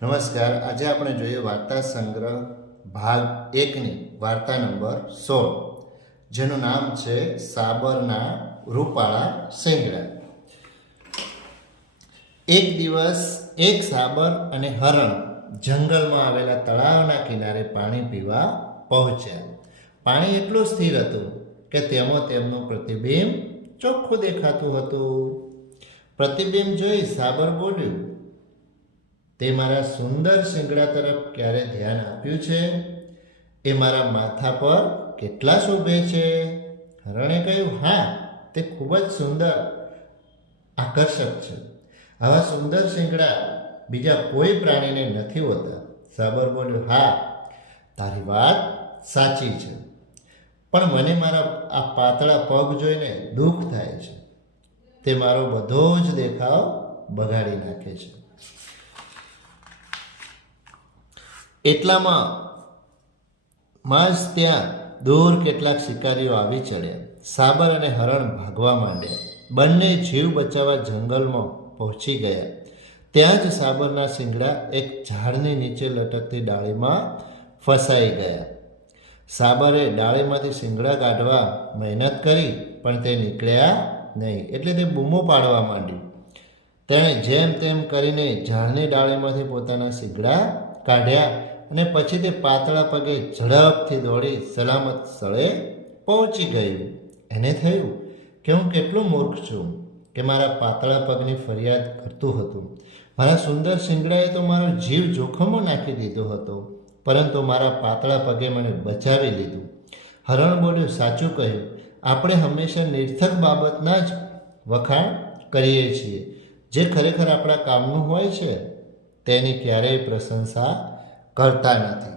નમસ્કાર, આજે આપણે જોઈએ વાર્તા સંગ્રહ ભાગ એકની વાર્તા નંબર સોળ, જેનું નામ છે સાબરના રૂપાળા શેંગડા એક દિવસ એક સાબર અને હરણ જંગલમાં આવેલા તળાવના કિનારે પાણી પીવા પહોંચ્યા. પાણી એટલું સ્થિર હતું કે તેમાં તેમનું પ્રતિબિંબ ચોખ્ખું દેખાતું હતું. પ્રતિબિંબ જોઈ સાબર બોલ્યું તે મારા સુંદર શિંગડા તરફ ક્યારે ધ્યાન આપ્યું છે? એ મારા માથા પર કેટલા શોભે છે? હરણે કહ્યું, હા, તે ખૂબ જ સુંદર, આકર્ષક છે. આવા સુંદર શિંગડા બીજા કોઈ પ્રાણીને નથી હોતા. સાબર બોલ્યો, હા, તારી વાત સાચી છે. પણ મને મારા આ પાતળા પગ જોઈને દુઃખ થાય છે. તે મારો બધો જ દેખાવ બગાડી નાખે છે. એટલામાં માં જ ત્યાં દૂર કેટલાક શિકારીઓ આવી ચડ્યા. સાબર અને હરણ ભાગવા માંડ્યા. બંને જીવ બચાવવા જંગલમાં પહોંચી ગયા. ત્યાં જ સાબરના શિંગડા એક ઝાડની નીચે લટકતી ડાળીમાં ફસાઈ ગયા. સાબરે ડાળીમાંથી શિંગડા કાઢવા મહેનત કરી, પણ તે નીકળ્યા નહીં. એટલે તે બૂમો પાડવા માંડ્યું તેણે જેમ તેમ કરીને ઝાડની ડાળીમાંથી પોતાના શિંગડા કાઢ્યા. અને પછી તે પાતળા પગે ઝડપથી દોડી સલામત સ્થળે પહોંચી ગયું એને થયું કે હું કેટલું મૂર્ખ છું કે મારા પાતળા પગની ફરિયાદ કરતું હતું. મારા સુંદર શિંગડાએ તો મારો જીવ જોખમમાં નાખી દીધો હતો, પરંતુ મારા પાતળા પગે મને બચાવી લીધું. હરણ બોલ્યું, સાચું કહ્યું. આપણે હંમેશા નિર્થક બાબતના જ વખાણ કરીએ છીએ. જે ખરેખર આપણા કામનું હોય છે, તેની ક્યારેય પ્રશંસા કરતા નથી.